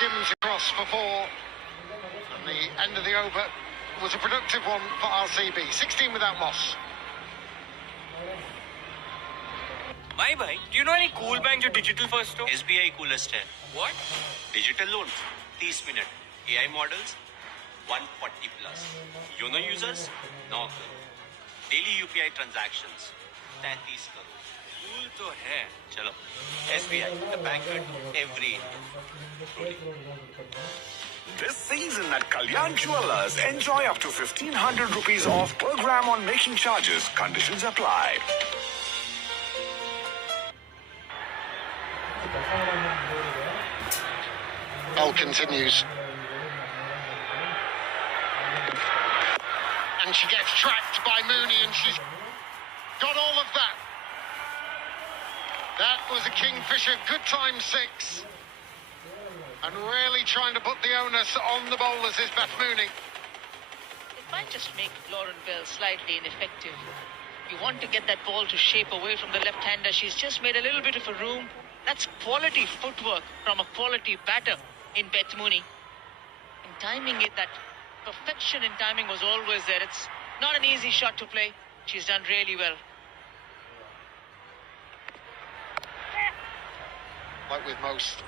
skims across for 4. And the end of the over was a productive one for RCB. 16 without loss. Bhai, do you know any cool bank जो digital first हो? SBI coolest है. What? Digital loans 30 minute. AI models 140 plus. Yono users 9 crore. Daily UPI transactions 33 crore. Cool तो है. चलो SBI, the banker to every Indian. This season at Kalyan Jewelers, enjoy up to 1,500 rupees off per gram on making charges. Conditions apply. Bell continues. And she gets tracked by Mooney, and she's got all of that. That was a kingfisher, good time 6. And really trying to put the onus on the bowlers is Beth Mooney. It might just make Lauren Bell slightly ineffective. You want to get that ball to shape away from the left-hander. She's just made a little bit of a room. That's quality footwork from a quality batter in Beth Mooney. And timing it, that perfection in timing was always there. It's not an easy shot to play. She's done really well. Like with most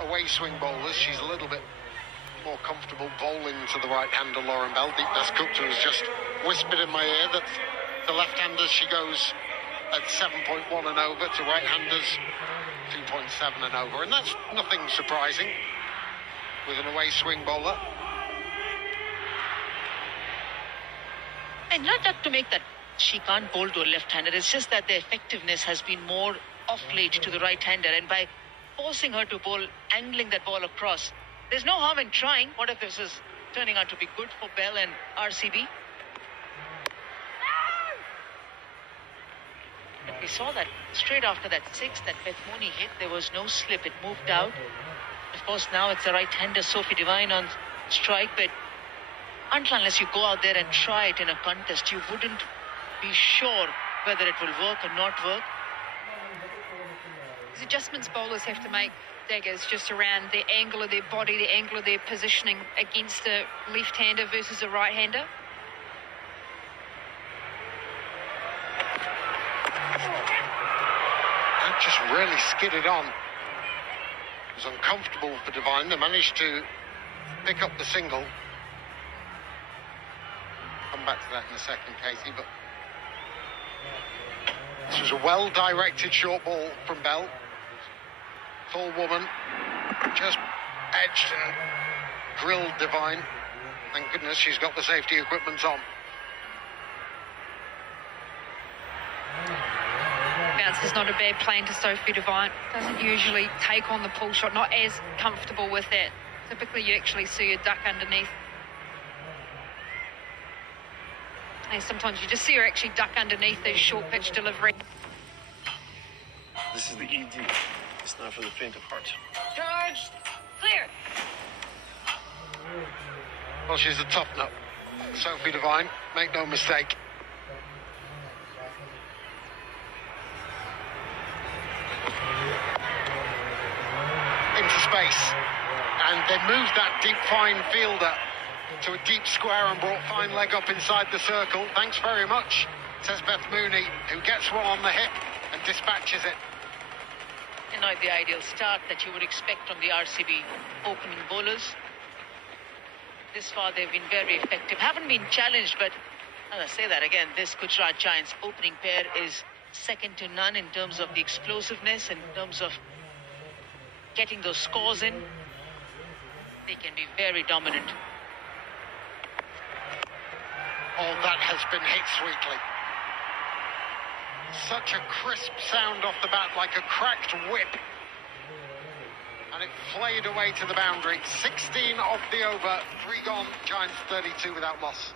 away swing bowlers, she's a little bit more comfortable bowling to the right-hander, Lauren Bell. Deepnas Gupta has just whispered in my ear that the left-handers she goes at 7.1 and over, to right-handers 2.7 and over, and that's nothing surprising with an away swing bowler. And not to make that she can't bowl to a left-hander, it's just that the effectiveness has been more off late to the right-hander, and by forcing her to bowl, angling that ball across, there's no harm in trying. What if this is turning out to be good for Bell and RCB? And we saw that straight after that 6 that Beth Mooney hit, there was no slip, it moved out. Of course, now it's the right-hander Sophie Devine on strike, but unless you go out there and try it in a contest, you wouldn't be sure whether it will work or not work. These adjustments bowlers have to make, Daggers, just around the angle of their body, the angle of their positioning against a left-hander versus a right-hander. That just really skidded on. It was uncomfortable for Devine. They managed to pick up the single. Come back to that in a second, Katie, but this was a well-directed short ball from Bell. Full woman, just edged and grilled Devine. Thank goodness she's got the safety equipment on. Bounce is not a bad plane to Sophie Devine. Doesn't usually take on the pull shot, not as comfortable with that. Typically you actually see her duck underneath. And sometimes you just see her actually duck underneath these short pitch delivery. This is the ED. It's not for the faint of heart. Charged. Clear. Well, she's a tough nut, Sophie Devine, make no mistake. Into space, and they moved that deep fine fielder to a deep square and brought fine leg up inside the circle. Thanks very much, says Beth Mooney, who gets one on the hip and dispatches it. And not the ideal start that you would expect from the RCB opening bowlers. This far they've been very effective. Haven't been challenged, but I'll say that again, this Gujarat Giants opening pair is second to none in terms of the explosiveness, in terms of getting those scores in. They can be very dominant. Oh, that has been hit sweetly. Such a crisp sound off the bat, like a cracked whip. And it flayed away to the boundary. 16 off the over, 3 gone, Giants 32 without loss.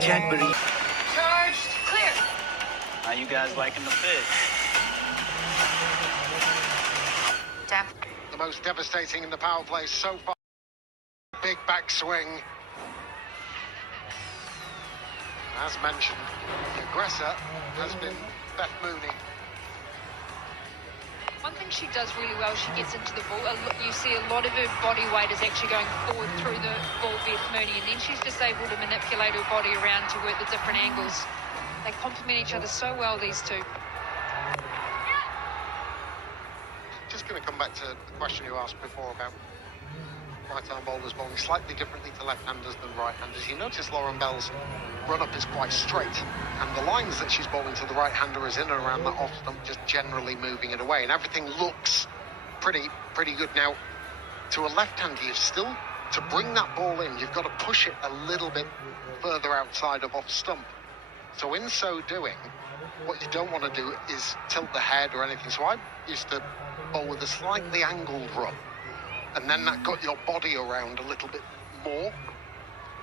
Cadbury. Charged. Clear. How you guys liking the fit? The most devastating in the power play so far. Big backswing. As mentioned, the aggressor has been Beth Mooney. One thing she does really well, she gets into the ball. You see a lot of her body weight is actually going forward through the ball, Beth Mooney, and then she's just able to manipulate her body around to work the different angles. They complement each other so well, these two. Just going to come back to the question you asked before about right-arm bowlers bowling slightly differently to left-handers than right-handers. You notice Lauren Bell's run-up is quite straight, and the lines that she's bowling to the right-hander is in and around that off stump, just generally moving it away, and everything looks pretty good. Now, to a left-hander, you've still, to bring that ball in, you've got to push it a little bit further outside of off stump. So in so doing, what you don't want to do is tilt the head or anything. So I used to bowl with a slightly angled run, and then that got your body around a little bit more,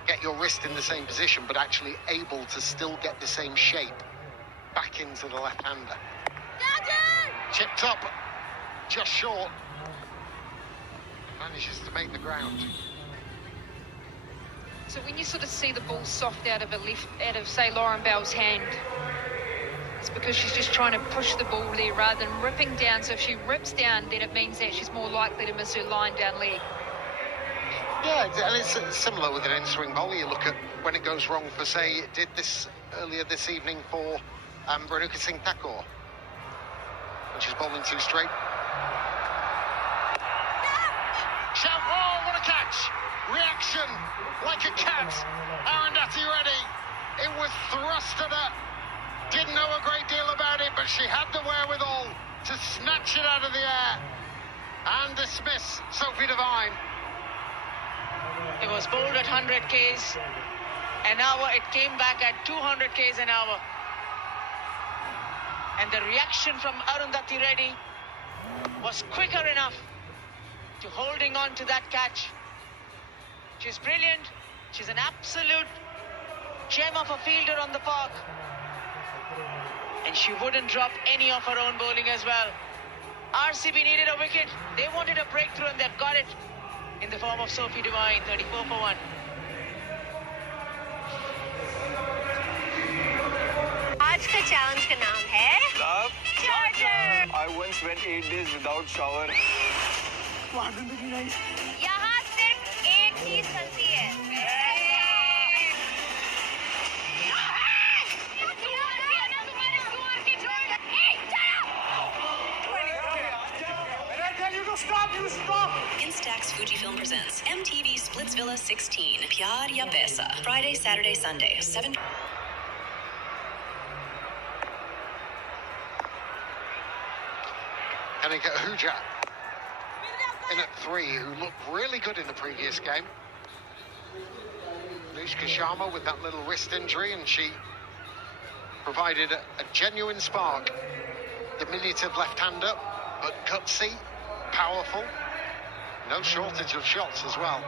get your wrist in the same position, but actually able to still get the same shape back into the left-hander. Chipped up, just short. Manages to make the ground. So when you sort of see the ball soft out of say Lauren Bell's hand, it's because she's just trying to push the ball there rather than ripping down. So if she rips down, then it means that she's more likely to miss her line down leg. Yeah, and it's similar with an in-swing bowler. You look at when it goes wrong for, say, it did this earlier this evening for Renuka Singh Thakur, when she's bowling too straight. Shout, oh, what a catch! Reaction, like a cat. Arundhati Reddy. It was thrust at her. Didn't know a great deal about it, but she had the wherewithal to snatch it out of the air and dismiss Sophie Devine. It was bowled at 100 Ks an hour. It came back at 200 Ks an hour. And the reaction from Arundhati Reddy was quicker enough to holding on to that catch. She's brilliant. She's an absolute gem of a fielder on the park. And she wouldn't drop any of her own bowling as well. RCB needed a wicket. They wanted a breakthrough, and they've got it in the form of Sophie Devine, 34 for 1. आज का challenge का नाम है Love? Charger. I once went 8 days without shower. यहाँ सिर्फ एक चीज चलती है। Instax Fujifilm presents MTV Splitsvilla 16, Pyar Ya Paisa. Friday, Saturday, Sunday, 7. Kanika Ahuja in at 3, who looked really good in the previous game. Anushka Sharma with that little wrist injury, and she provided a genuine spark. Diminutive left-hander, but gutsy, powerful. No shortage of shots as well.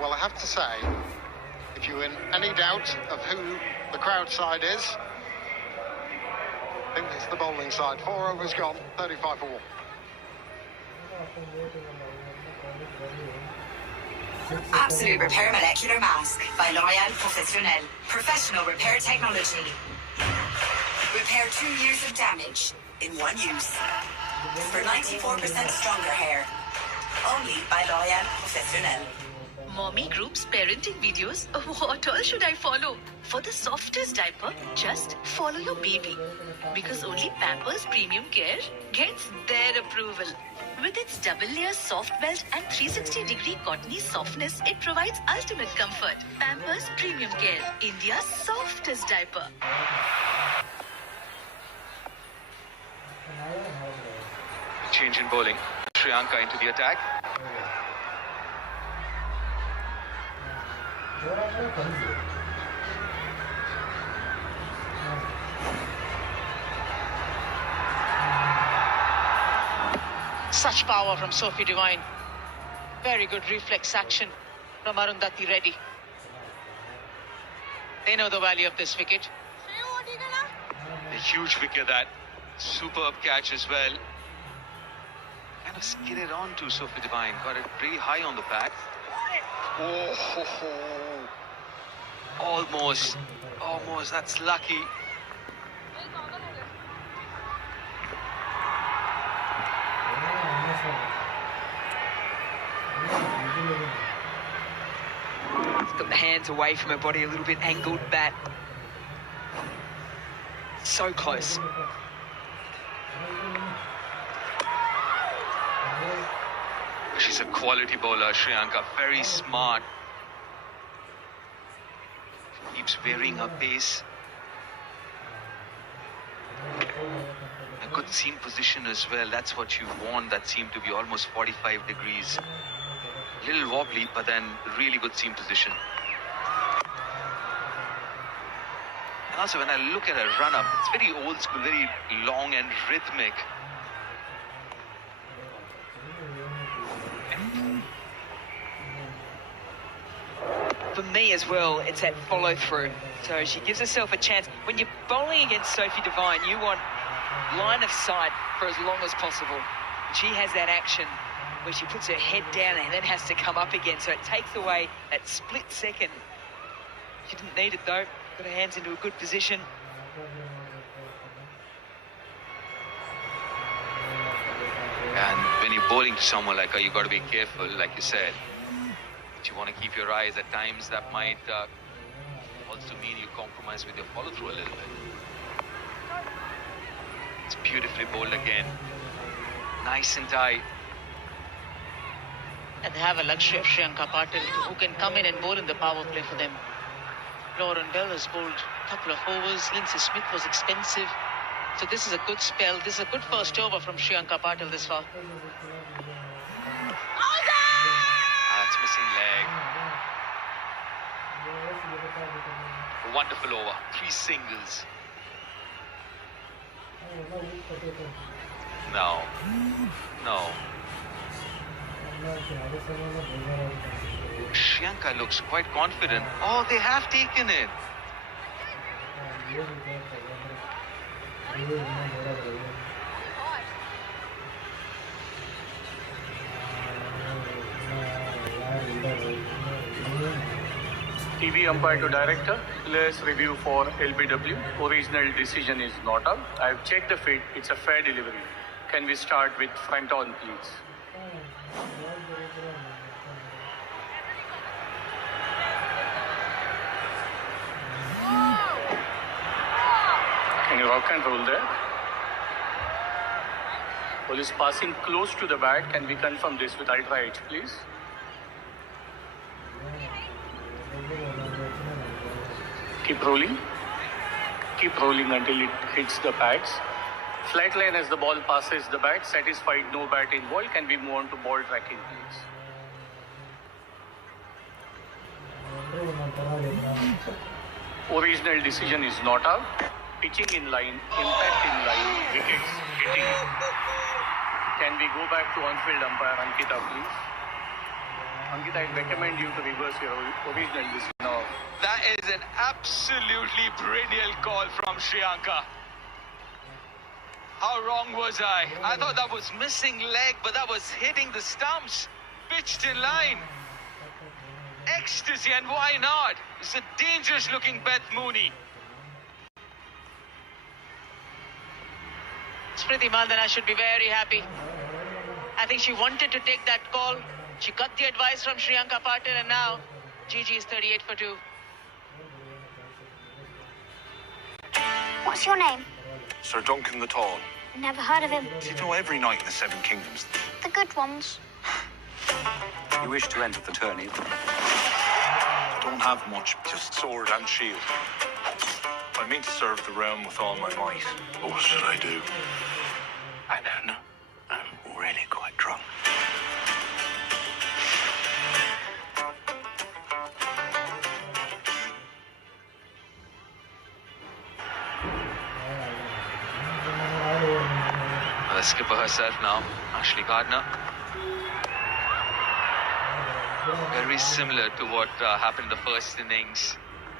Well, I have to say, if you're in any doubt of who the crowd side is, I think it's the bowling side. 4 overs gone, 35 for 1. Absolute Repair Molecular Mask by L'Oréal Professionnel. Professional repair technology. Repair 2 years of damage in one use. For 94% stronger hair. Only by L'Oréal Professionnel. Mommy Group's parenting videos. What all should I follow? For the softest diaper, just follow your baby. Because only Pampers Premium Care gets their approval. With its double-layer soft belt and 360-degree cottony softness, it provides ultimate comfort. Pampers Premium Care, India's softest diaper. Change in bowling. Shriyanka into the attack. Such power from Sophie Devine. Very good reflex action from Arundhati Reddy. They know the value of this wicket. A huge wicket, that. Superb catch as well. Kind of skidded on to Sophie Devine. Got it pretty high on the pad. Oh, ho, ho. Almost. Almost. That's lucky. Got the hands away from her body, a little bit angled bat. So close. She's a quality bowler, Shriyanka. Very smart. Keeps varying her pace. A good seam position as well. That's what you want. That seam to be almost 45 degrees. Little wobbly, but then really good seam position. And also when I look at a run-up, it's very old school, very long and rhythmic. For me as well, it's that follow through. So she gives herself a chance. When you're bowling against Sophie Devine, you want line of sight for as long as possible. She has that action where she puts her head down and then has to come up again. So it takes away that split second. She didn't need it though. Got her hands into a good position. And when you're bowling to someone like her, you got to be careful, like you said. You want to keep your eyes at times. That might also mean you compromise with your follow-through a little bit. It's beautifully bowled again. Nice and tight. And they have a luxury of Shriyanka Patil who can come in and bowl in the power play for them. Lauren Bell has bowled a couple of overs. Lindsay Smith was expensive. So this is a good spell. This is a good first over from Shriyanka Patil this far. That's missing leg. A wonderful over. 3 singles. No. No. Shriyanka looks quite confident. Oh, they have taken it. TV umpire to director. Players review for LBW. Original decision is not out. I've checked the feed. It's a fair delivery. Can we start with front on, please? Can you rock and roll there? Ball is passing close to the bat. Can we confirm this with ultra edge, please? Keep rolling. Keep rolling until it hits the pads. Flat line as the ball passes the bat. Satisfied, no bat involved. Can we move on to ball tracking, please? Original decision is not out. Pitching in line, impact in line, wickets hitting. Can we go back to on-field umpire Ankita, please? Ankita, I recommend you to reverse your original decision. No. That is an absolutely brilliant call from Shriyanka. How wrong was I? I thought that was missing leg, but that was hitting the stumps. Pitched in line. Ecstasy, and why not? It's a dangerous looking Beth Mooney. Smriti Mandhana should be very happy. I think she wanted to take that call. She got the advice from Shriyanka Patil, and now Gigi is 38 for 2. What's your name? Sir Duncan the Tall. Never heard of him. You know every knight in the 7 Kingdoms. The good ones. You wish to enter the tourney? I don't have much, just sword and shield. I mean to serve the realm with all my might. What should I do? I don't know. I'm really quite drunk. The The skipper herself now, Ashley Gardner. Very similar to what happened in the first innings.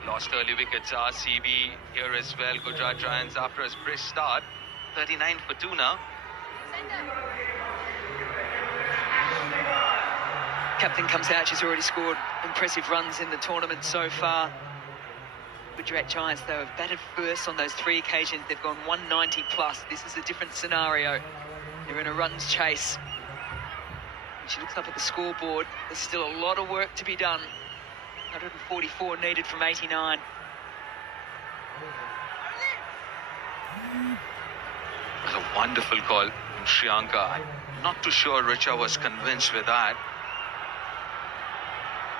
Lost early wickets, RCB here as well. Gujarat Giants after a brisk start. 39 for 2 now. Captain comes out, she's already scored impressive runs in the tournament so far. Gujarat Giants, though, have batted first on those 3 occasions. They've gone 190 plus. This is a different scenario. They're in a runs chase. And she looks up at the scoreboard. There's still a lot of work to be done. 144 needed from 89. That's a wonderful call from Sri Lanka. I'm not too sure Richa was convinced with that.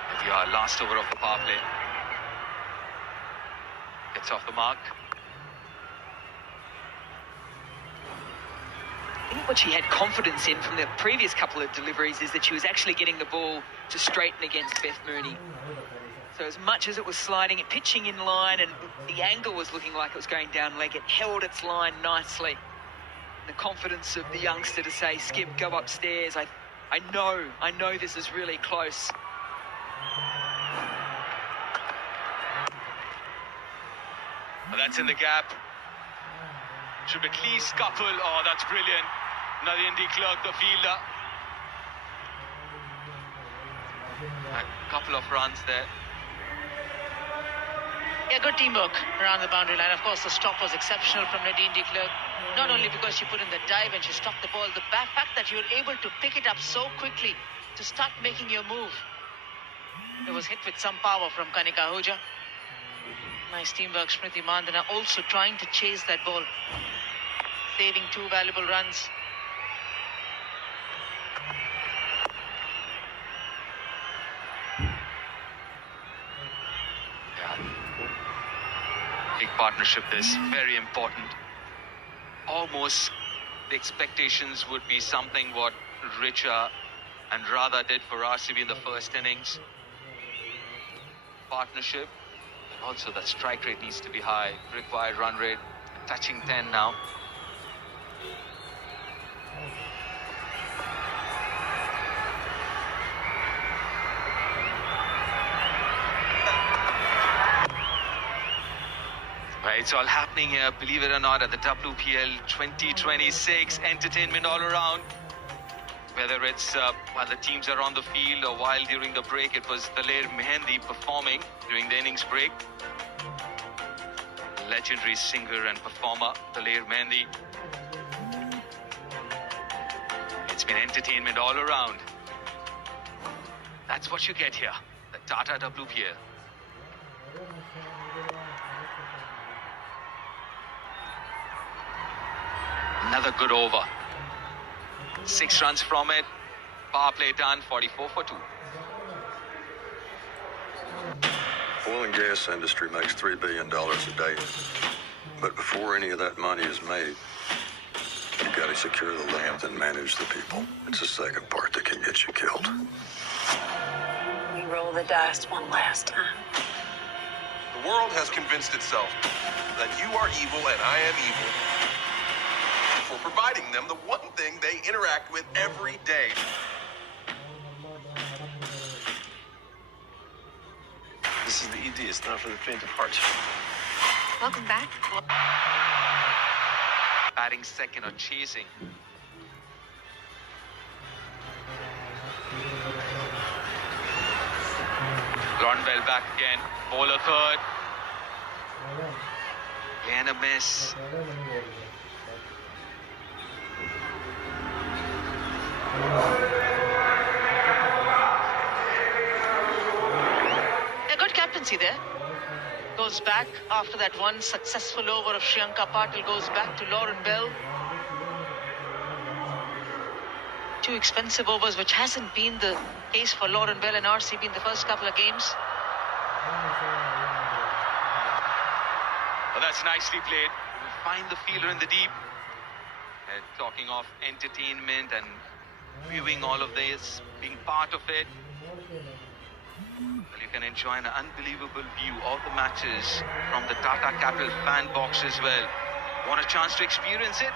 But yeah, last over of the power play. Gets off the mark. I think what she had confidence in from the previous couple of deliveries is that she was actually getting the ball to straighten against Beth Mooney. So as much as it was sliding and pitching in line and the angle was looking like it was going down leg, it held its line nicely. The confidence of the youngster to say, Skip, go upstairs. I know this is really close. Well, that's in the gap. Should at least couple. Oh, that's brilliant. Narendra de Klerk, the fielder. A couple of runs there. Yeah, good teamwork around the boundary line. Of course, the stop was exceptional from Nadine de Klerk. Not only because she put in the dive and she stopped the ball, the fact that you were able to pick it up so quickly to start making your move. It was hit with some power from Kanika Ahuja. Nice teamwork, Smriti Mandana also trying to chase that ball, saving 2 valuable runs. Yeah. Big partnership, this very important. Almost the expectations would be something what Richa and Radha did for RCB in the first innings. Partnership. Also, the strike rate needs to be high. Required run rate touching 10 now. Right, it's all happening here, believe it or not, at the WPL 2026. Entertainment all around. Whether it's while the teams are on the field or while during the break, it was Daler Mehendi performing during the innings break. Legendary singer and performer, Daler Mehendi. It's been entertainment all around. That's what you get here, the Tata WPL. Another good over. 6 runs from it. Power play done, 44 for 2. Oil and gas industry makes $3 billion a day. But before any of that money is made, you gotta secure the land and manage the people. It's the second part that can get you killed. We roll the dice one last time. The world has convinced itself that you are evil and I am evil for providing them the one thing they interact with every day. This is the ED, it's not for the faint of heart. Welcome back. Batting second or chasing. Lauren Bell back again. Bowler third. And a miss. A good captaincy there. Goes back after that one successful over of Shriyanka Patil, goes back to Lauren Bell. 2 expensive overs, which hasn't been the case for Lauren Bell and RCB in the first couple of games. Well, that's nicely played. We'll find the fielder in the deep. Talking of entertainment and viewing all of this, being part of it. Well, you can enjoy an unbelievable view of the matches from the Tata Capital fan box as well. Want a chance to experience it?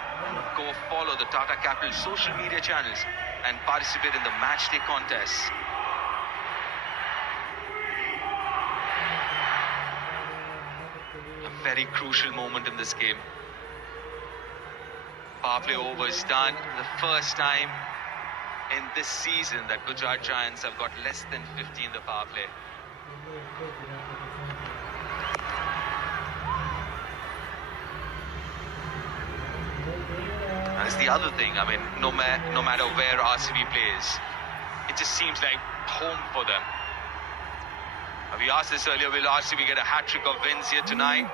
Go follow the Tata Capital social media channels and participate in the matchday contests. A very crucial moment in this game. Power play over is done. The first time in this season that Gujarat Giants have got less than 50 in the power play. That's the other thing. I mean, no matter where RCB plays, it just seems like home for them. We asked this earlier, will RCB get a hat-trick of wins here tonight?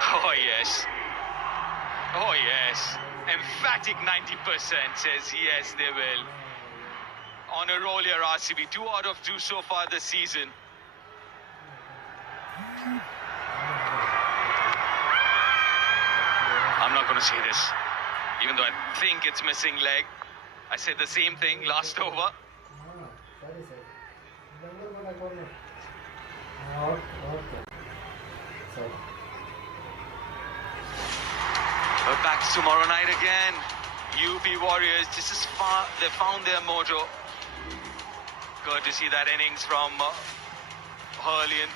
Oh, yes. Oh, yes. Emphatic 90% says yes, they will. On a roll here, RCB. 2 out of 2 so far this season. I'm not going to say this, even though I think it's missing leg. I said the same thing last over. We're back tomorrow night again. UP Warriors, they found their mojo. Good to see that innings from Hurlian.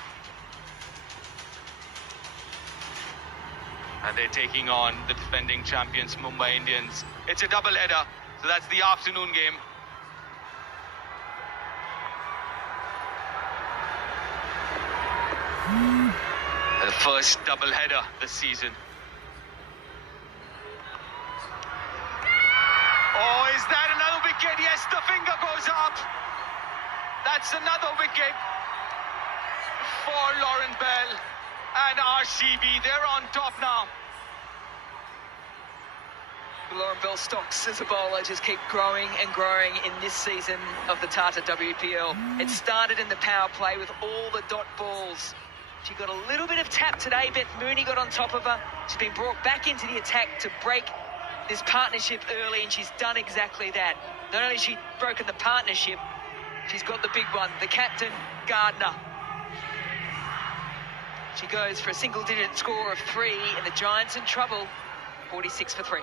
And they're taking on the defending champions, Mumbai Indians. It's a double-header, so that's the afternoon game. The first double-header this season. Oh, is that another wicket? Yes, the finger goes up. That's another wicket for Lauren Bell and RCB. They're on top now. Lauren Bell stocks as a bowler just keep growing and growing in this season of the Tata WPL. It started in the power play with all the dot balls. She got a little bit of tap today. Beth Mooney got on top of her. She's been brought back into the attack to break this partnership early, and she's done exactly that. Not only has she broken the partnership, she's got the big one, the captain, Gardner. She goes for a single-digit score of 3, and the Giants in trouble, 46 for 3.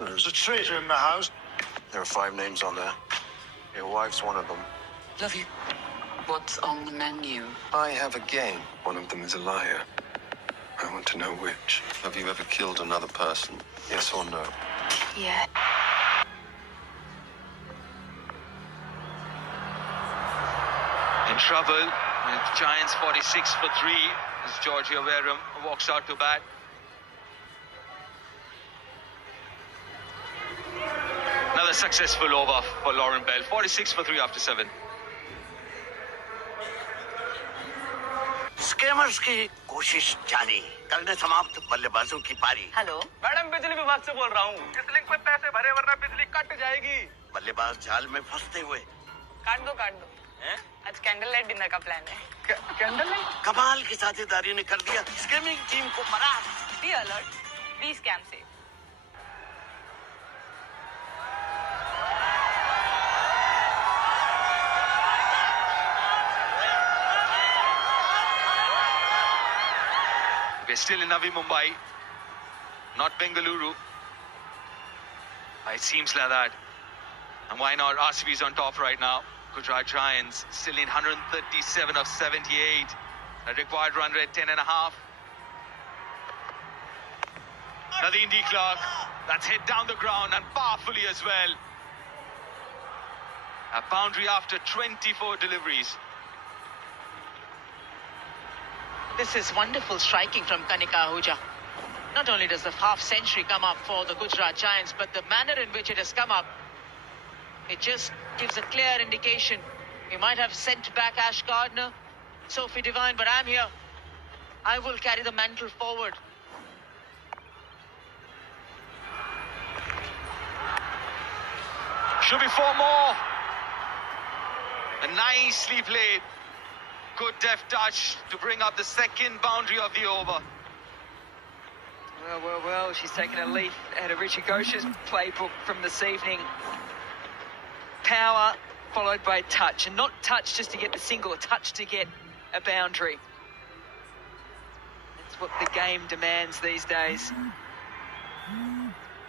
There's a traitor in the house. There are 5 names on there. Your wife's one of them. Love you. What's on the menu? I have a game. One of them is a liar. I want to know which. Have you ever killed another person? Yes or no? Yeah. In trouble with Giants 46 for 3 as Georgia Wareham walks out to bat. Another successful over for Lauren Bell. 46 for 3 after 7. Scammers की कोशिश जारी करने समाप्त बल्लेबाजों की पारी। Hello madam, बिजली विभाग से बोल रहा हूँ। इस लिंक पे पैसे भरे वरना बिजली कट जाएगी। बल्लेबाज जाल में फंसते हुए। काट दो। आज कैंडल लाइट डिनर का प्लान है। Candle light? कमाल की साझेदारी ने कर दिया स्कैमिंग टीम को मरार। बी अलर्ट, बी स्कैम से। We're still in Navi Mumbai, not Bengaluru. It seems like that. And why not? RCB's on top right now. Gujarat Giants still in 137 of 78. A required run rate 10.5. Nadine D. Clark, that's hit down the ground and powerfully as well. A boundary after 24 deliveries. This is wonderful striking from Kanika Ahuja. Not only does the half century come up for the Gujarat Giants, but the manner in which it has come up, it just gives a clear indication. We might have sent back Ash Gardner, Sophie Devine, but I'm here. I will carry the mantle forward. Should be 4 more. And nicely played. good deft touch to bring up the second boundary of the over. Well, she's taken a leaf out of Richie Gosha's playbook from this evening. Power followed by touch, and not touch just to get the single, a touch to get a boundary. That's what the game demands these days.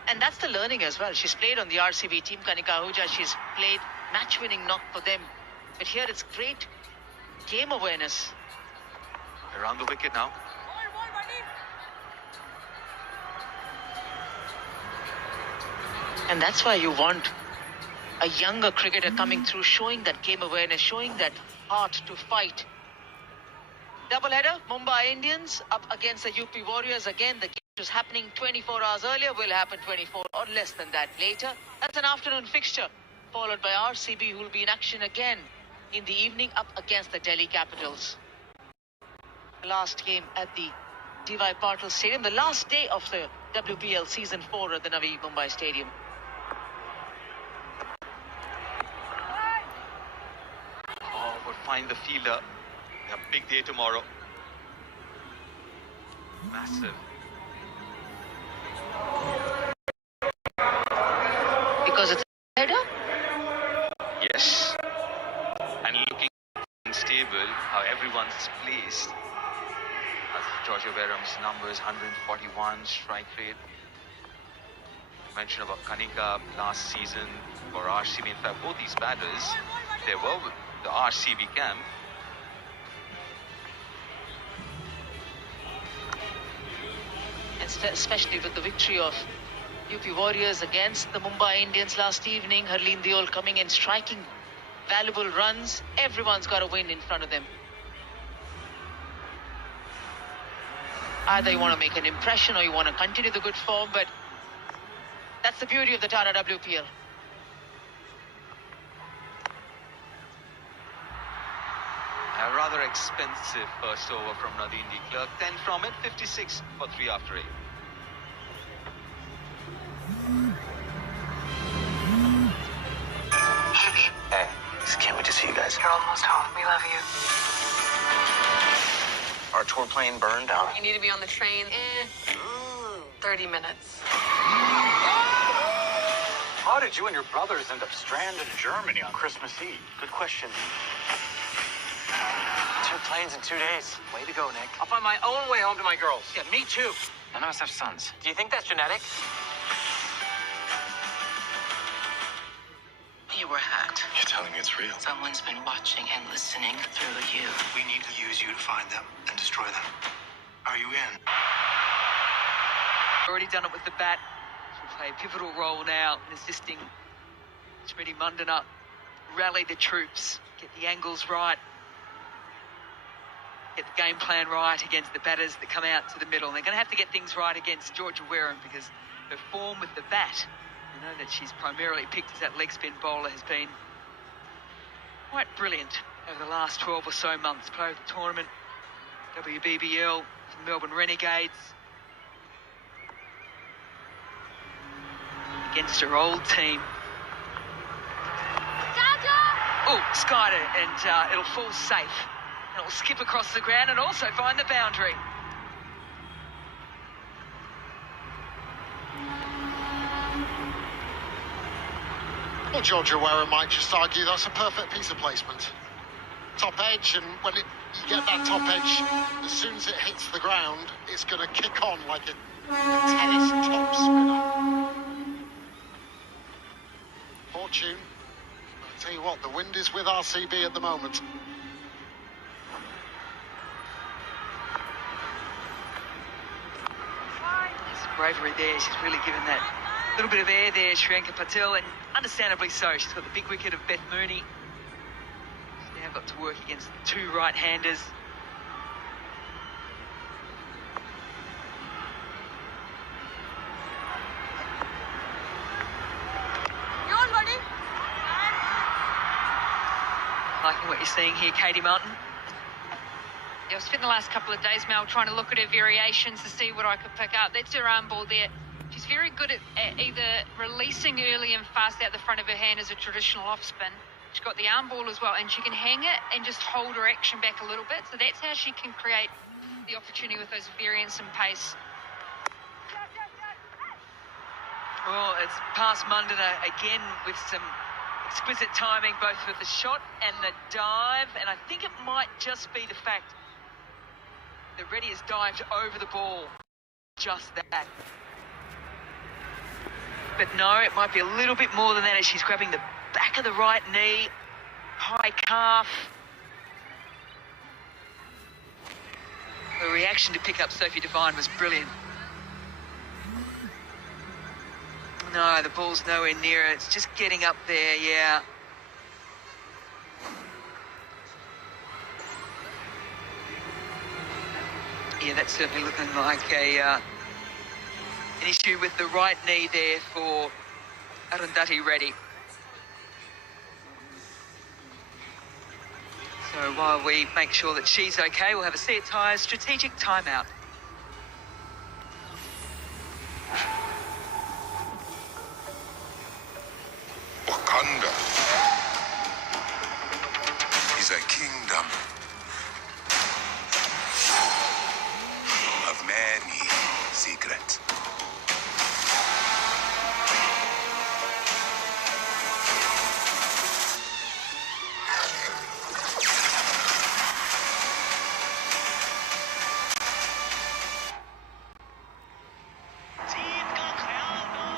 And that's the learning as well. She's played on the RCB team, Kanika Ahuja. She's played match-winning knock for them. But here it's great game awareness. Around the wicket now. And that's why you want a younger cricketer coming through, showing that game awareness, showing that heart to fight. Doubleheader, Mumbai Indians up against the UP Warriors. Again, the game was happening 24 hours earlier, will happen 24 or less than that later. That's an afternoon fixture, followed by RCB, who will be in action again in the evening up against the Delhi Capitals. Last game at the D.Y. Patil Stadium, the last day of the WPL Season 4 at the Navi Mumbai Stadium. But find the fielder. A big day tomorrow. Massive. Because it's a header? Yes. And looking stable, how everyone's placed. As Georgia Wareham's numbers, 141 strike rate. You mentioned about Kanika last season for RCB. In fact, both these batters, they were with the RCB camp. Especially with the victory of UP Warriors against the Mumbai Indians last evening. Harleen Deol coming in, striking valuable runs. Everyone's got a win in front of them. Either you want to make an impression or you want to continue the good form, but that's the beauty of the Tata WPL. A rather expensive first over from Nadine de Klerk. 10 from it, 56 for 3 after 8. Hey, just can't wait to see you guys. You're almost home. We love you. Our tour plane burned down. You need to be on the train in 30 minutes. How did you and your brothers end up stranded in Germany on Christmas Eve? Good question. 2 planes in 2 days. Way to go, Nick. I'll find my own way home to my girls. Yeah, me too. None of us have sons. Do you think that's genetic? You were hacked. You're telling me it's real? Someone's been watching and listening through you. We need to use you to find them and destroy them. Are you in? Already done it with the bat. She'll play a pivotal role now in assisting Smriti Mandana rally the troops, get the angles right, get the game plan right against the batters that come out to the middle. And they're going to have to get things right against Georgia Wareham because her form with the bat, you know that she's primarily picked as that leg spin bowler, has been quite brilliant over the last 12 or so months. Player of the tournament, WBBL, the Melbourne Renegades, against her old team. Oh, skied it, and it'll fall safe. And it'll skip across the ground and also find the boundary. Well, Georgia Wareham might just argue that's a perfect piece of placement. Top edge, and when you get that top edge, as soon as it hits the ground, it's going to kick on like a tennis top spinner. Fortune. I'll tell you what, the wind is with RCB at the moment. There's bravery there. She's really given that little bit of air there, Shriyanka Patel, and understandably so. She's got the big wicket of Beth Mooney. She's now got to work against the 2 right-handers. Liking what you're seeing here, Katie Martin. Yeah, I've spent the last couple of days, Mel, trying to look at her variations to see what I could pick up. That's her arm ball there. She's very good at either releasing early and fast out the front of her hand as a traditional off spin. She's got the arm ball as well, and she can hang it and just hold her action back a little bit. So that's how she can create the opportunity with those variance and pace. Well, it's past Mundina again with some exquisite timing, both with the shot and the dive. And I think it might just be the fact that Reddy has dived over the ball. Just that. But no, it might be a little bit more than that as she's grabbing the back of the right knee, high calf. The reaction to pick up Sophie Devine was brilliant. No, the ball's nowhere near it. It's just getting up there, yeah. Yeah, that's certainly looking like an issue with the right knee there for Arundhati Reddy. So while we make sure that she's okay, we'll have a Sea Tyres strategic timeout. Wakanda is a kingdom of many secrets.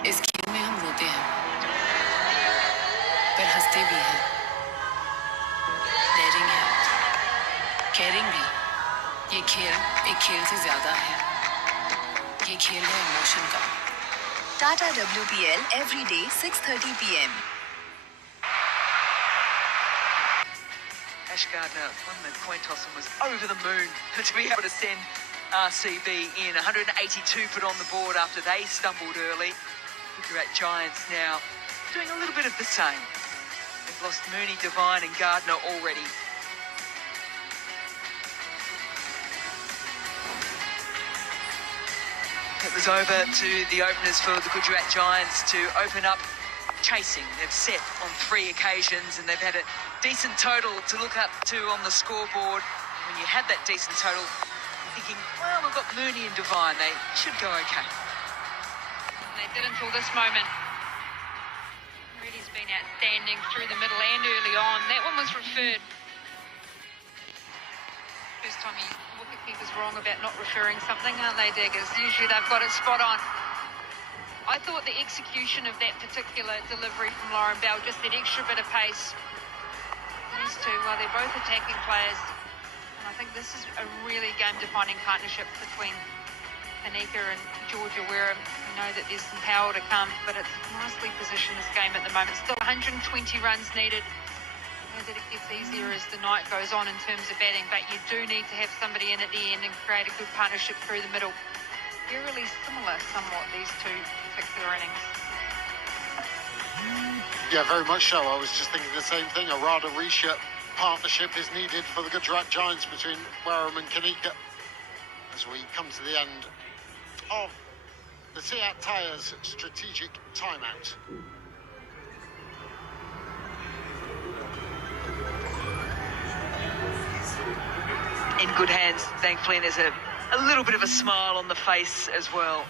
इस खेल में हम रोते हैं पर हंसते भी हैं, डेयरिंग है, केयरिंग भी। ये खेल एक खेल से ज्यादा है, ये खेल है इमोशन का। Tata WPL every day 6:30 p.m. Ash Gardner won the coin toss and was over the moon to be able to send RCB in. 182 put on the board after they stumbled early. Gujarat Giants now doing a little bit of the same. They've lost Mooney, Devine and Gardner already. It was over to the openers for the Gujarat Giants to open up chasing. They've set on 3 occasions and they've had a decent total to look up to on the scoreboard. When you had that decent total, you're thinking, well, we've got Mooney and Devine. They should go okay. They did until this moment. Reddy's been outstanding through the middle and early on. That one was referred. First time you wicketkeeper's wrong about not referring something, aren't they, Diggers? Usually they've got it spot on. I thought the execution of that particular delivery from Lauren Bell, just that extra bit of pace. These two, well, they're both attacking players. And I think this is a really game-defining partnership between Anika and Georgia Wareham. We know that there's some power to come, but it's nicely positioned, this game at the moment. Still 120 runs needed. I know that it gets easier as the night goes on in terms of batting, but you do need to have somebody in at the end and create a good partnership through the middle. Eerily similar somewhat, these two particular innings. Yeah, very much so. I was just thinking the same thing. A Radha Risha partnership is needed for the Gujarat Giants between Wareham and Kanika as we come to the end of the Sea Tyres strategic timeout. In good hands, thankfully, and there's a little bit of a smile on the face as well.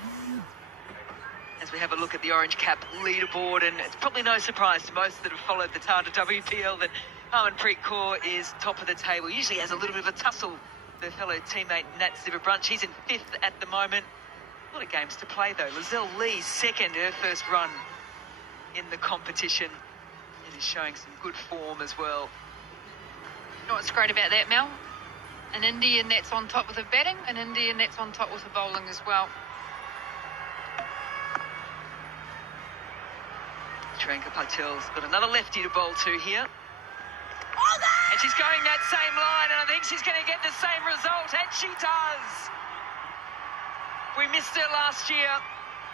As we have a look at the Orange Cap leaderboard, and it's probably no surprise to most that have followed the Tata WPL that Harmanpreet Kaur is top of the table. Usually has a little bit of a tussle with her fellow teammate Nat Zivabranch. She's in 5th at the moment. A lot of games to play though. Lizelle Lee second, her first run in the competition, and is showing some good form as well. You know what's great about that, Mel? An Indian that's on top with the batting, an Indian that's on top with the bowling as well. Trianka Patel's got another lefty to bowl to here. And she's going that same line, and I think she's going to get the same result, and she does. We missed her last year,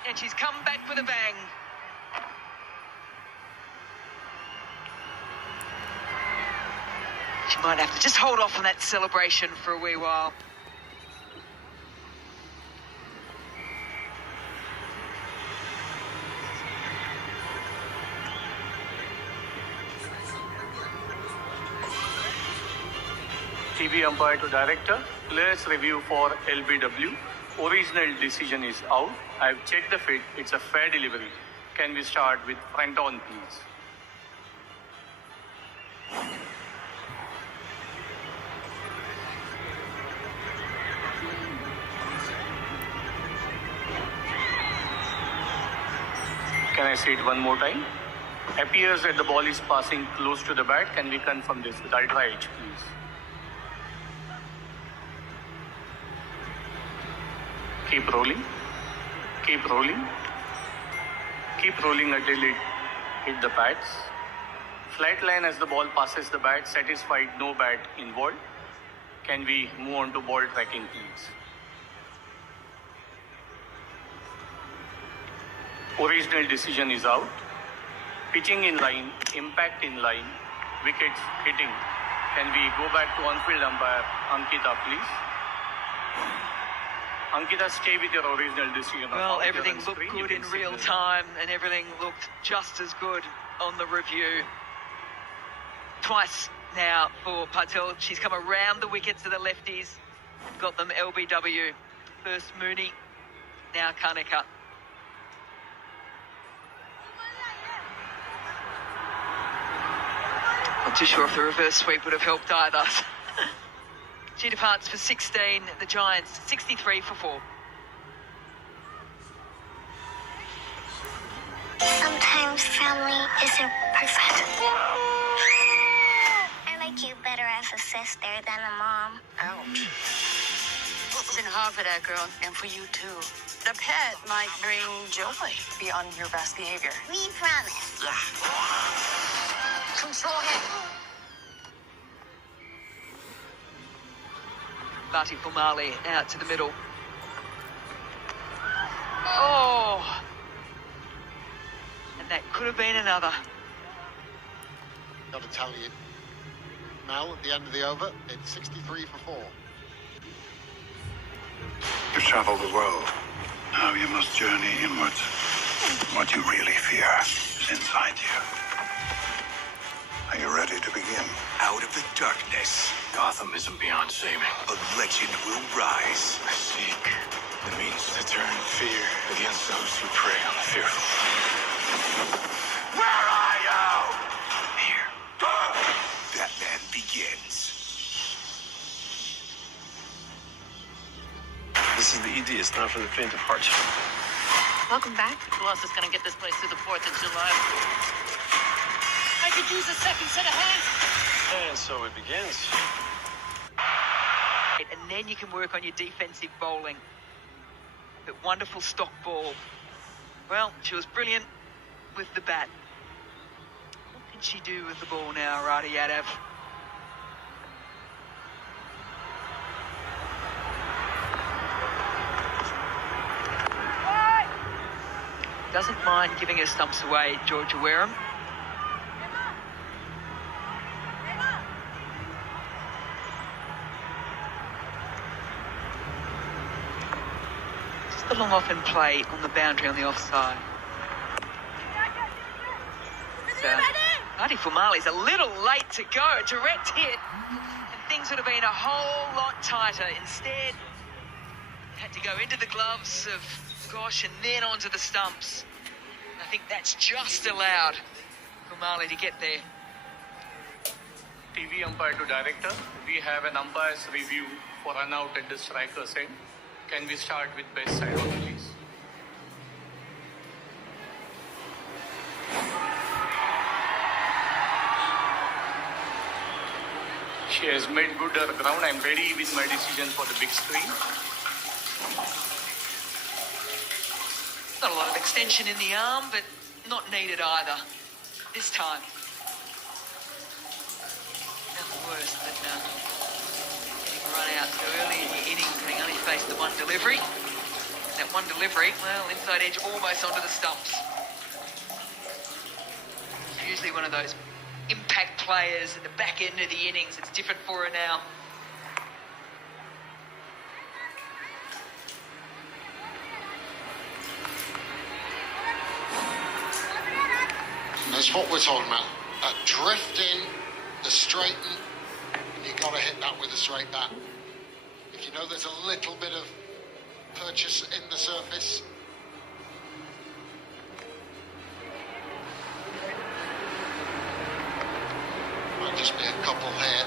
and she's come back with a bang. She might have to just hold off on that celebration for a wee while. TV umpire to director. Players review for LBW. Original decision is out. I've checked the fit. It's a fair delivery. Can we start with front on, please? Can I see it one more time? Appears that the ball is passing close to the bat. Can we confirm this with Ultra H, please? Keep rolling. Keep rolling. Keep rolling until it hit the pads. Flat line as the ball passes the bat. Satisfied, no bat involved. Can we move on to ball tracking, please? Original decision is out. Pitching in line, impact in line, wickets hitting. Can we go back to on-field umpire Ankita, please? Ankita, stay with your original decision. Well, everything looked good in real time and everything looked just as good on the review. Twice now for Patel. She's come around the wickets to the lefties, got them LBW. First Mooney, now Kanika. Not too sure if the reverse sweep would have helped either. She departs for 16, the Giants 63 for 4. Sometimes family isn't perfect. I like you better as a sister than a mom. Ouch. It's been hard for that girl, and for you too. The pet might bring joy beyond your best behavior. We promise. Control him. Bati Fumali out to the middle. Oh! And that could have been another. Got to tell you, Mel, at the end of the over, it's 63 for 4. You travel the world. Now you must journey inwards. What you really fear is inside you. Are you ready to begin? Out of the darkness, Gotham isn't beyond saving. a legend will rise. Seek. It means to turn fear against those who prey on the fearful. Where are you? Here. Batman begins. This is the ED. It's not for the faint of heart. Welcome back. Who else is going to get this place through the 4th of July? I could use a second set of hands. And so it begins. And then you can work on your defensive bowling. That wonderful stock ball. Well, she was brilliant with the bat. What can she do with the ball now, Radha Yadav? Doesn't mind giving her stumps away, Georgia Wareham. Just the long off and play on the boundary on the offside. Adi Fumali's a little late to go. Direct hit. And things would have been a whole lot tighter. Instead, had to go into the gloves of Gosh and then onto the stumps. I think that's just allowed Fumali to get there. TV umpire to director. We have an umpire's review for run out at the striker's end. Can we start with best side on, please? She has made good her ground. I'm ready with my decision for the big screen. Not a lot of extension in the arm, but not needed either. This time. Nothing worse than getting run out so early in your innings, having only faced the one delivery. That one delivery, well, inside edge almost onto the stumps. Usually one of those impact players at the back end of the innings. It's different for her now. That's what we're talking about. Drifting, the straighten, you got to hit that with a straight bat. If you know there's a little bit of purchase in the surface. Might just be a couple here.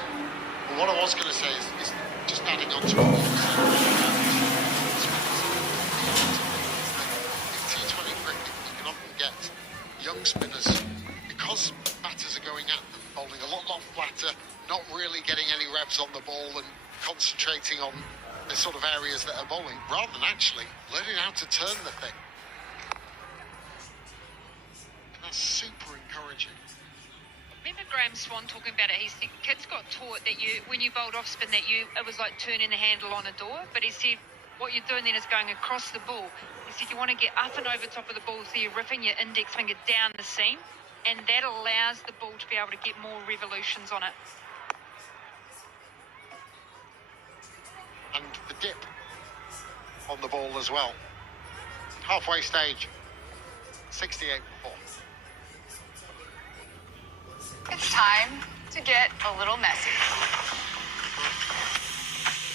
But what I was going to say is just adding on to it. In T20 cricket, you can often get young spinners, because batters are going at them, bowling a lot flatter, not really getting any reps on the ball and concentrating on the sort of areas that are bowling, rather than actually learning how to turn the thing. And that's super encouraging. Remember Graham Swan talking about it? He said kids got taught that when you bowled off spin, it was like turning the handle on a door. But he said what you're doing then is going across the ball. He said you want to get up and over top of the ball, so you're ripping your index finger down the seam, and that allows the ball to be able to get more revolutions on it. And the dip on the ball as well. Halfway stage, 68 for 4. It's time to get a little messy.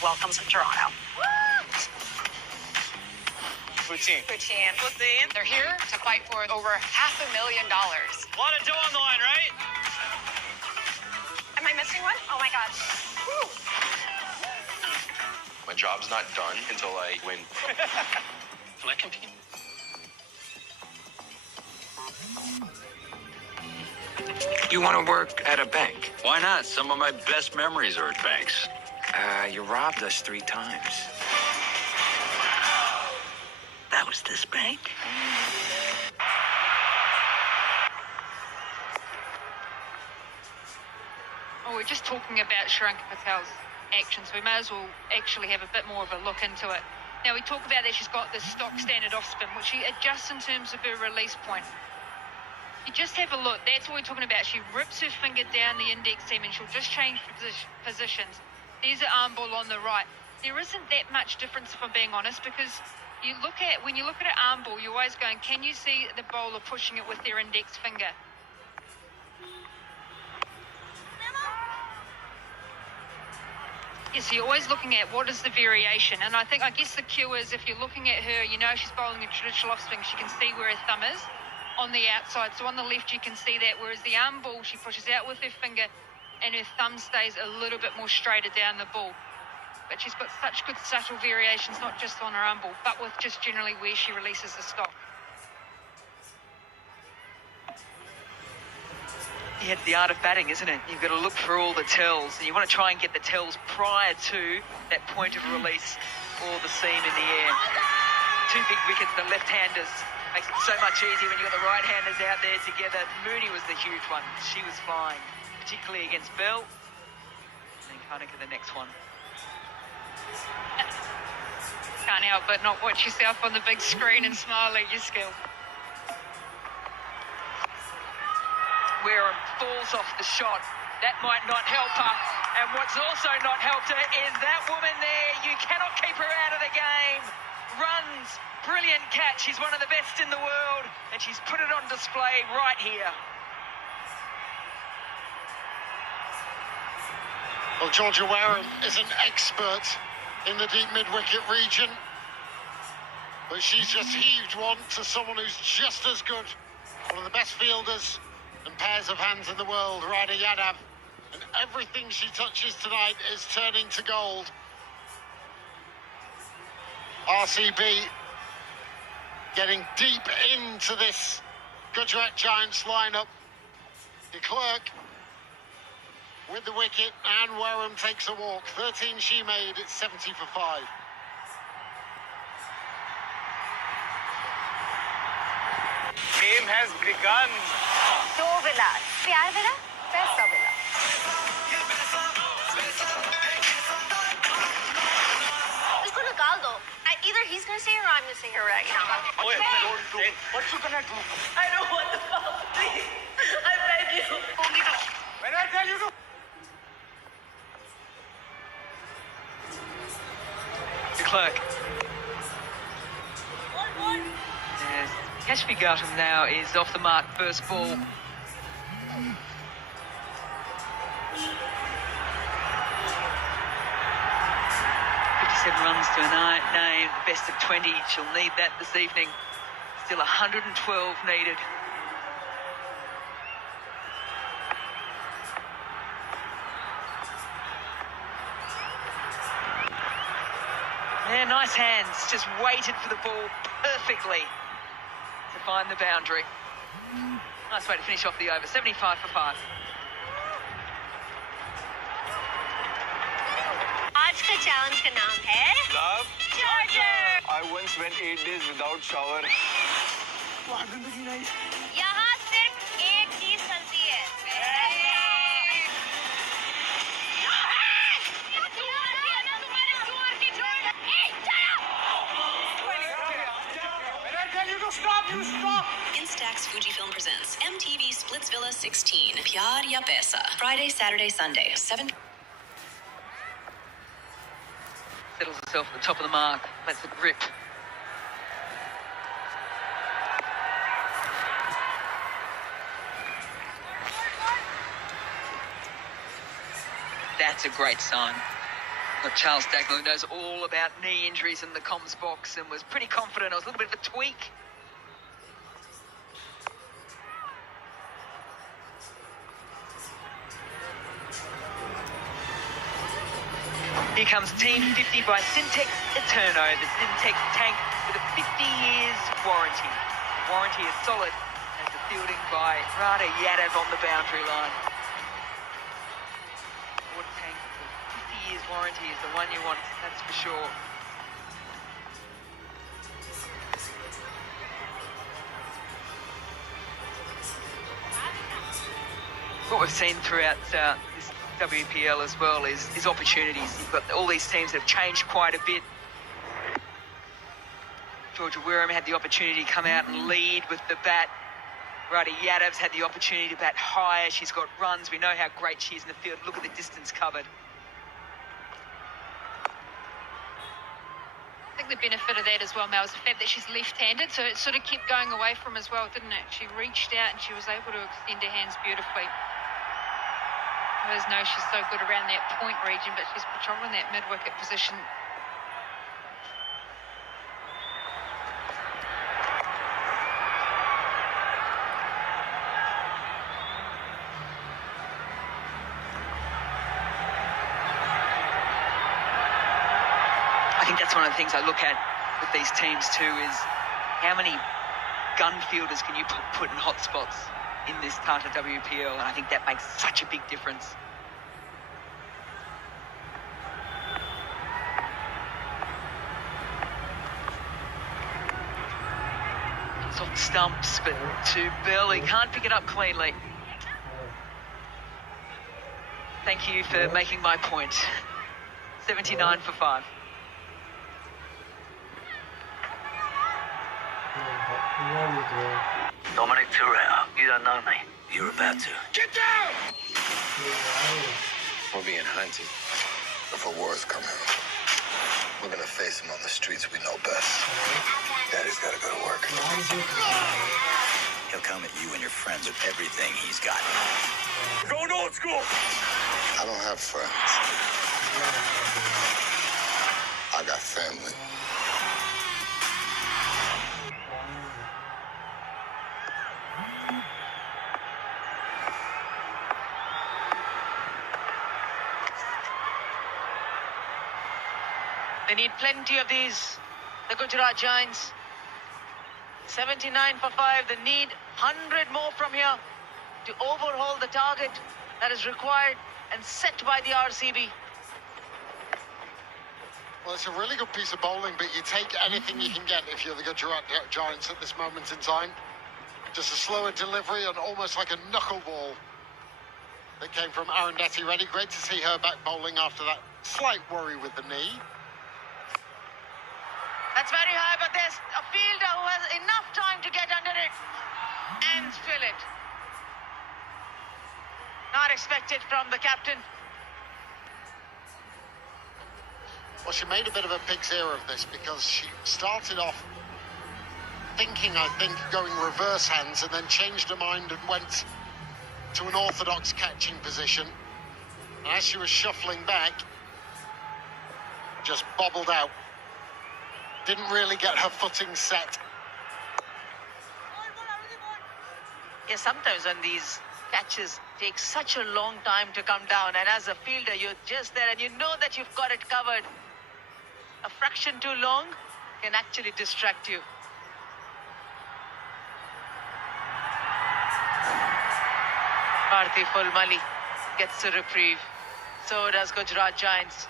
Welcome to Toronto. Poutine. Poutine. They're here to fight for over $500,000. A lot of dough on the line, right? Am I missing one? Oh my God. Woo. My job's not done until I win. Can I compete? You want to work at a bank? Why not? Some of my best memories are at banks. You robbed us 3 times. That was this bank? Oh, we're just talking about Shriyanka Patel's actions. We may as well actually have a bit more of a look into it. Now, we talk about that she's got this stock standard off spin, which she adjusts in terms of her release point. You just have a look. That's what we're talking about. She rips her finger down the index seam and she'll just change positions. There's an arm ball on the right. There isn't that much difference, if I'm being honest, because when you look at an arm ball, you're always going, can you see the bowler pushing it with their index finger? Yes, you're always looking at what is the variation. And I guess the cue is, if you're looking at her, you know she's bowling a traditional off spin, she can see where her thumb is on the outside. So on the left, you can see that, whereas the arm ball, she pushes out with her finger and her thumb stays a little bit more straighter down the ball. But she's got such good subtle variations, not just on her arm ball, but with just generally where she releases the stock. Yeah, it's the art of batting, isn't it? You've got to look for all the tells, and you want to try and get the tells prior to that point of release or the seam in the air. 2 big wickets, the left-handers. Makes it so much easier when you've got the right-handers out there together. Mooney was the huge one. She was flying, particularly against Bell. And then Karnika the next one. Can't help but not watch yourself on the big screen and smile at your skill. Wareham falls off the shot. That might not help her. And what's also not helped her is that woman there. You cannot keep her out of the game. Runs, brilliant catch. She's one of the best in the world. And she's put it on display right here. Well, Georgia Wareham is an expert in the deep mid-wicket region. But she's just heaved one to someone who's just as good. One of the best fielders and pairs of hands in the world, Raida Yadav. And everything she touches tonight is turning to gold. RCB getting deep into this Gujarat Giants lineup. De Klerk with the wicket, and Wareham takes a walk. 13 she made, it's 70 for 5. Game has begun. दो villa प्यार villa पैसा villa इसको निकाल दो. Either he's gonna stay or I'm gonna stay here right now. What you gonna do? I don't want the ball, please. I beg you. When I tell you to. De Klerk. Yes. Kashfi Gautam now is off the mark, first ball. 57 runs to a name, the best of 20. She'll need that this evening. Still 112 needed. Yeah, nice hands. Just waited for the ball perfectly to find the boundary. Nice way to finish off the over. 75 for 5. आज का challenge का नाम है Love Charger. I once went 8 days without shower. यहाँ सिर्फ एक चीज चलती है Instax Fujifilm presents MTV Splitsvilla 16. Pyar Ya Paisa. Friday, Saturday, Sunday. 7. Settles herself at the top of the mark. Lets it rip. That's a great sign. Got Charles Dagnall, who knows all about knee injuries in the comms box and was pretty confident. It was a little bit of a tweak. Here comes Team 50 by Syntex Eterno, the Syntex tank with a 50 years warranty. The warranty is solid as the fielding by Rada Yadav on the boundary line. Water tank with 50 years warranty is the one you want, that's for sure. What we've seen throughout this WPL as well is opportunities. You've got all these teams that have changed quite a bit. Georgia Wirram had the opportunity to come out and lead with the bat. Rada Yadav's had the opportunity to bat higher. She's got runs. We know how great she is in the field. Look at the distance covered. I think the benefit of that as well, Mel, is the fact that she's left-handed, so it sort of kept going away from as well, didn't it? She reached out and she was able to extend her hands beautifully. Others know she's so good around that point region, but she's patrolling that mid-wicket position. I think that's one of the things I look at with these teams too, is how many gun fielders can you put in hot spots in this Tata WPL, and I think that makes such a big difference. It's off the stumps, but to Bell, he can't pick it up cleanly. Thank you for making my point. 79 for 5. Dominic Toretto, you don't know me. You're about to. Get down! We're being hunted. If a war is coming, we're gonna face him on the streets we know best. Daddy's gotta go to work. He'll come at you and your friends with everything he's got. Going old school! I don't have friends. I got family. They need plenty of these, the Gujarat Giants. 79 for 5. They need 100 more from here to overhaul the target that is required and set by the RCB. Well, it's a really good piece of bowling, but you take anything you can get if you're the Gujarat Giants at this moment in time. Just a slower delivery and almost like a knuckleball that came from Arundhati Reddy. Great to see her back bowling after that slight worry with the knee. That's very high, but there's a fielder who has enough time to get under it and fill it. Not expected from the captain. Well, she made a bit of a pig's ear of this because she started off thinking, I think, going reverse hands and then changed her mind and went to an orthodox catching position. And as she was shuffling back, just bobbled out. Didn't really get her footing set. Yeah, sometimes when these catches take such a long time to come down, and as a fielder, you're just there and you know that you've got it covered. A fraction too long can actually distract you. Bharti Fulmali gets a reprieve. So does Gujarat Giants.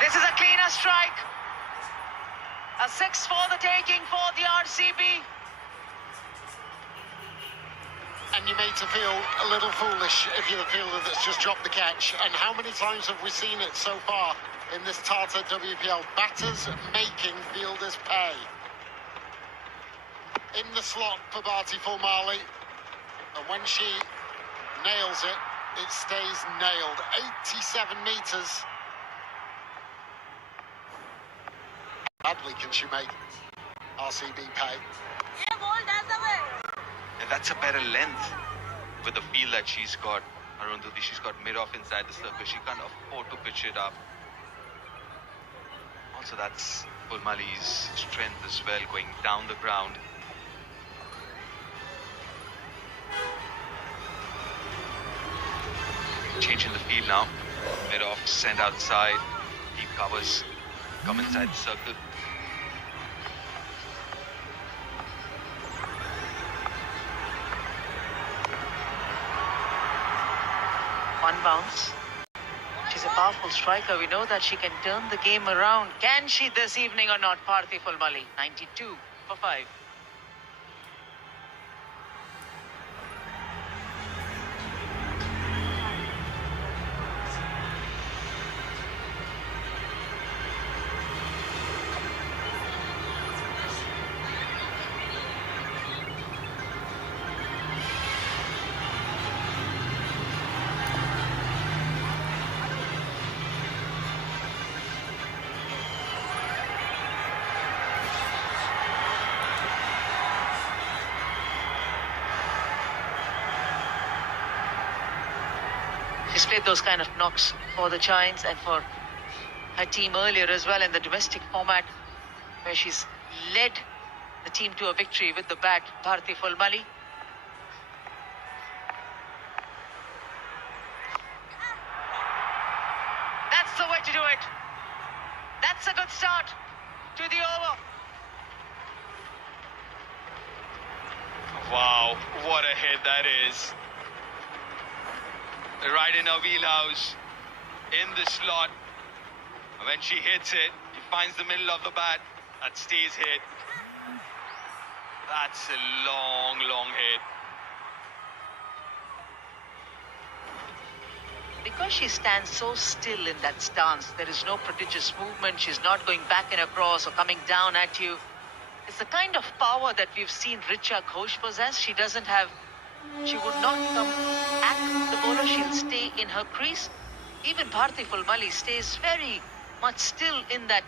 This is a cleaner strike. A 6 for the taking for the RCB. And you're made to feel a little foolish if you're the fielder that's just dropped the catch. And how many times have we seen it so far in this Tata WPL? Batters making fielders pay. In the slot for Bharti Fulmali. And when she nails it, it stays nailed. 87 metres. Badly can she make RCB pay. And that's a better length with the feel that she's got. Arundhati, she's got mid-off inside the circle. She can't afford to pitch it up. Also, that's Fulmali's strength as well, going down the ground. Changing the field now. Mid-off, send outside. Deep covers. Come inside the circle. One bounce. She's a powerful striker. We know that she can turn the game around. Can she this evening or not? Bharti Fulmali, 92 for 5. She's played those kind of knocks for the Giants and for her team earlier as well in the domestic format, where she's led the team to a victory with the bat. Bharti Fulmali. That's the way to do it. That's a good start to the over. Wow, what a hit that is. Right in her wheelhouse, in the slot. When she hits it, she finds the middle of the bat and stays hit. That's a long, long hit. Because she stands so still in that stance, there is no prodigious movement. She's not going back and across or coming down at you. It's the kind of power that we've seen Richa Ghosh possess. She doesn't have. She would not come at the bowler. She'll stay in her crease. Even Bharti Fulmali stays very much still in that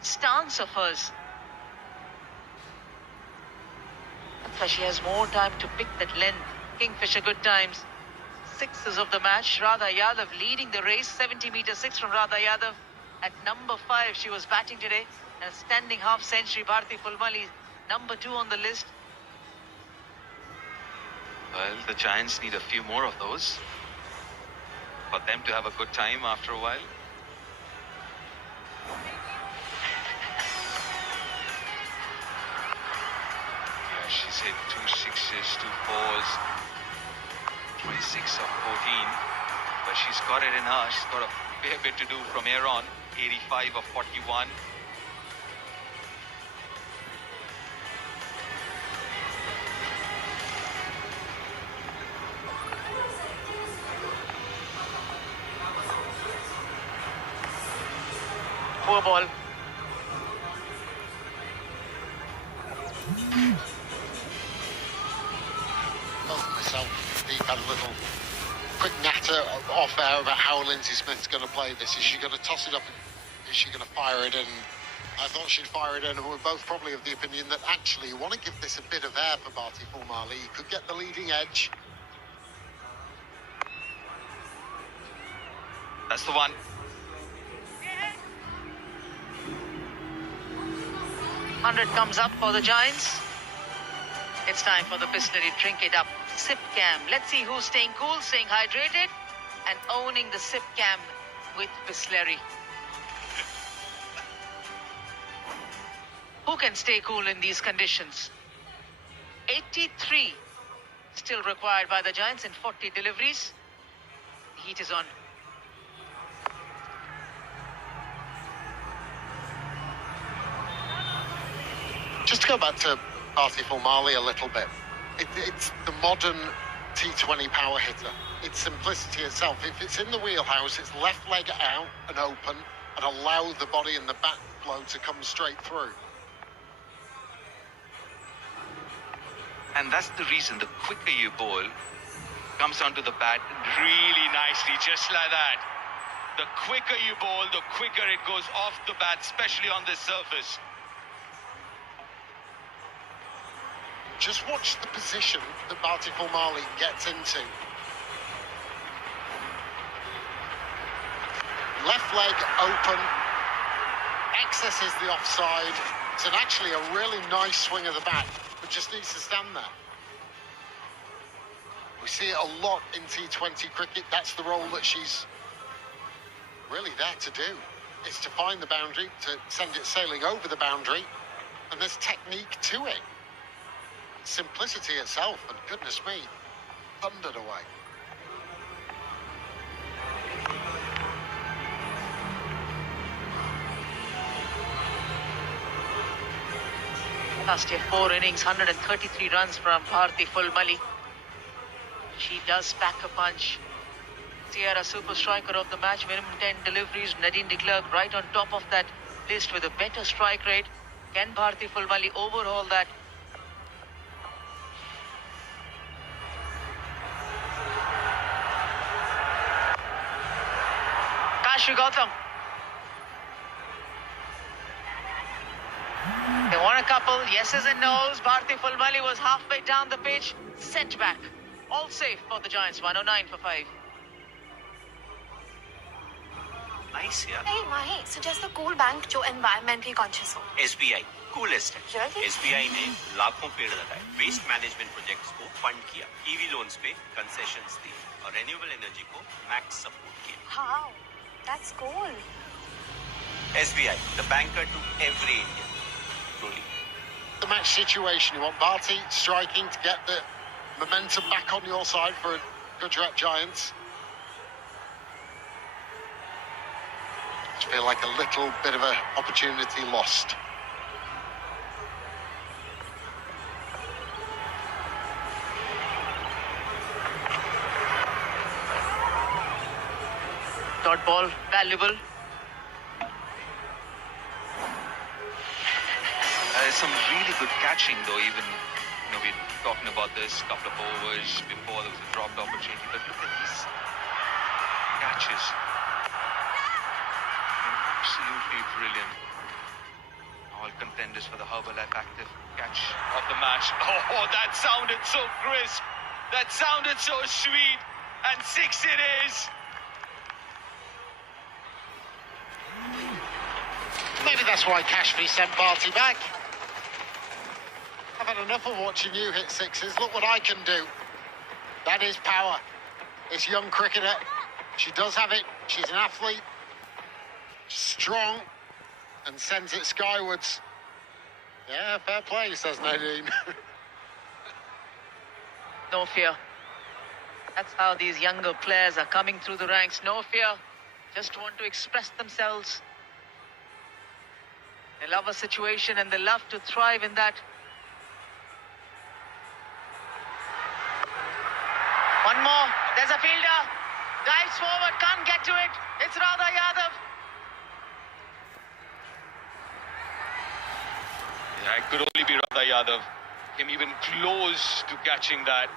stance of hers. That's why she has more time to pick that length. Kingfisher good times. Sixes of the match. Radha Yadav leading the race. 70-meter 6 from Radha Yadav. At number 5, she was batting today. And a standing half century. Bharti Fulmali, number 2 on the list. Well, the Giants need a few more of those for them to have a good time after a while. Yeah, she's hit 2 6s, 2 4s, 26 of 14. But she's got it in her. She's got a fair bit to do from here on. 85 of 41. Poor ball. Myself, Deep had a little quick natter off air about how Lindsay Smith's going to play this. Is she going to toss it up? Is she going to fire it in? I thought she'd fire it in, and we're both probably of the opinion that actually you want to give this a bit of air for Bharti Fulmali. You could get the leading edge, That's the one. 100 comes up for the Giants. It's time for the Bisleri Drink It Up Sip Cam. Let's see who's staying cool, staying hydrated, and owning the Sip Cam with Bisleri. Who can stay cool in these conditions? 83 still required by the Giants in 40 deliveries. The heat is on. Just to go back to Bharti Fulmali a little bit, it's the modern T20 power hitter. It's simplicity itself. If it's in the wheelhouse, it's left leg out and open and allow the body and the bat flow to come straight through. And that's the reason the quicker you bowl, comes onto the bat really nicely, just like that. The quicker you bowl, the quicker it goes off the bat, especially on this surface. Just watch the position that Bharti Fulmali gets into. Left leg open, accesses the offside. It's actually a really nice swing of the bat, but just needs to stand there. We see it a lot in T20 cricket. That's the role that she's really there to do. It's to find the boundary, to send it sailing over the boundary, and there's technique to it. Simplicity itself, and goodness me, thundered away. Last year, 4 innings, 133 runs from Bharti Fulmali. She does pack a punch. Sierra super striker of the match, minimum 10 deliveries. Nadine de Klerk right on top of that list with a better strike rate. Can Bharti Fulmali overhaul that? Kashu Gautam. They won a couple, yeses and nos. Bharti Fulmali was halfway down the pitch, sent back. All safe for the Giants, 109 for 5. Nice, yeah. Hey, Mahi, suggest the cool bank जो environmentally conscious हो. SBI, coolest है. Really? SBI ने लाखों पेड़ लगाए, waste management projects को fund किया, EV loans पे concessions दी, और renewable energy को max support किया. How? That's cool. SBI, the banker to every Indian. Truly. The match situation, you want Bharti striking to get the momentum back on your side for Gujarat Giants. I feel like a little bit of an opportunity lost. Dot ball, valuable. There's some really good catching though, even, we're talking about this couple of overs before there was a dropped opportunity, but look at these catches. Absolutely brilliant. All contenders for the Herbalife Active catch of the match. Oh, that sounded so crisp. That sounded so sweet. And 6 it is. Maybe that's why Kashfi sent Bharti back. I've had enough of watching you hit sixes. Look what I can do. That is power. This young cricketer, she does have it. She's an athlete. Strong. And sends it skywards. Yeah, fair play, says Nadine. No fear. That's how these younger players are coming through the ranks. No fear. Just want to express themselves. They love a situation and they love to thrive in that. One more. There's a fielder. Dives forward. Can't get to it. It's Radha Yadav. Yeah, it could only be Radha Yadav. Came even close to catching that.